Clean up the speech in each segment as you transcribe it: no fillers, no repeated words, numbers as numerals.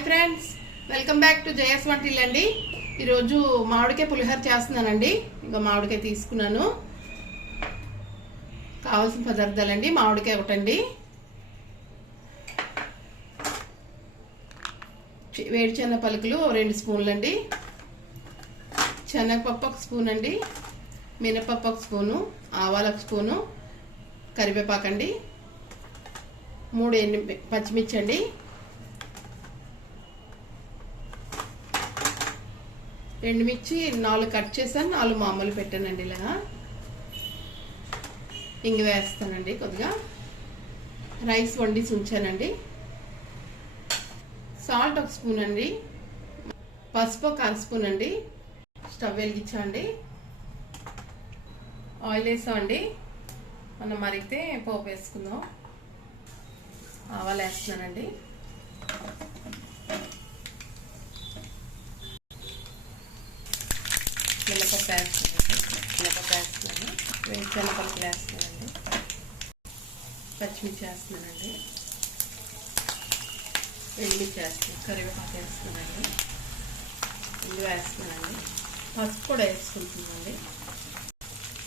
Hi friends, welcome back to Jaya Swantillu అండి. ఈరోజు మామిడికాయ పులిహోర చేస్తున్నానండి. ఇంకా మామిడికాయ తీసుకున్నాను. కావాల్సిన పదార్థాలండి: మామిడికాయ ఒకటండి, వేడిచెన్న పలుకులు 2 స్పూన్లు అండి, శనగపప్పు 1 స్పూన్ అండి, మినపప్పు 1 స్పూను, ఆవాలు 1 స్పూను, కరివేపాకండి, 3 పచ్చిమిర్చి అండి, 2 మిర్చి 4 కట్ చేశాను, 4 మామూలు పెట్టానండి. ఇలాగా ఇంగ వేస్తానండి. కొద్దిగా రైస్ వండిసి ఉంచానండి. సాల్ట్ 1 స్పూన్ అండి, పసుపు 1 స్పూన్ అండి. స్టవ్ వెలిగించండి, ఆయిల్ వేసామండి. మనం మరిగితే పోపు వేసుకుందాం. ఆవాలు వేస్తున్నానండి, మినపప్పు వేస్తున్నాను, వేరుశనగ పలుకులు వేస్తున్నానండి, పచ్చిమిర్చి వేస్తున్నానండి, ఎండుమిర్చి వేస్తున్నాను, కరివేపాకు వేస్తున్నానండి, ఇంగు వేస్తున్నానండి, పసుపు కూడా వేసుకుంటున్నానండి,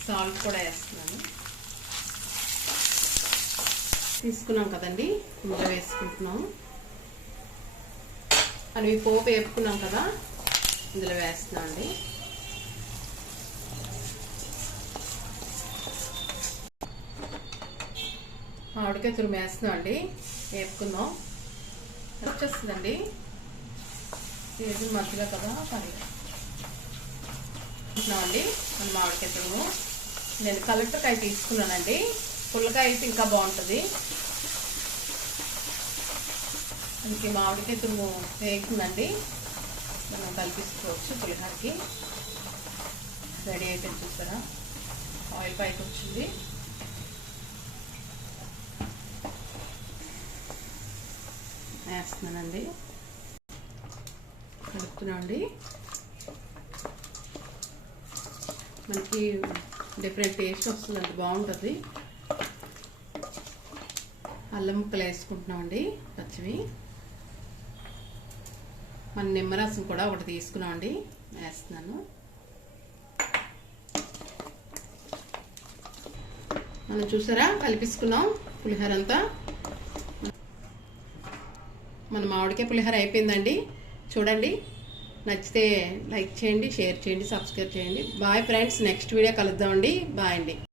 సాల్ట్ కూడా వేస్తున్నాను. తీసుకున్నాం కదండి, ఇందులో వేసుకుంటున్నాము. అవి పోపు వేపుకున్నాం కదా, ఇందులో వేస్తున్నాం అండి. మామిడికాయ తురుము వేస్తున్నాం అండి, వేపుకుందాం. వచ్చేస్తుందండి, ఇది మధ్యలో కదా అండి. మన మామిడికాయ తురుము నేను కలెక్టర్కాయ తీసుకున్నానండి. పుల్లకాయ అయితే ఇంకా బాగుంటుంది. అందుకే మామిడికాయ తురుము వేగుతుందండి, మనం కలిపిసుకోవచ్చు. పులిహోరకి రెడీ అయితే చూసారా, ఆయిల్ పైకి వచ్చింది. వేస్తున్నానండి, కలుపుతున్నామండి. మనకి డిఫరెంట్ టేస్ట్ వస్తుందండి, బాగుంటుంది. అల్లం ముక్కలు వేసుకుంటున్నామండి, పచ్చివి. మన నిమ్మరసం కూడా ఒకటి తీసుకున్నామండి, వేస్తున్నాను. మనం చూసారా కలిపిసుకున్నాం పులిహోర అంతా. మన మామిడికాయ పులిహోర అయిపోయిందండి. చూడండి, నచ్చితే లైక్ చేయండి, షేర్ చేయండి, సబ్స్క్రైబ్ చేయండి. బాయ్ ఫ్రెండ్స్, నెక్స్ట్ వీడియో కలుద్దామండి. బాయ్ అండి.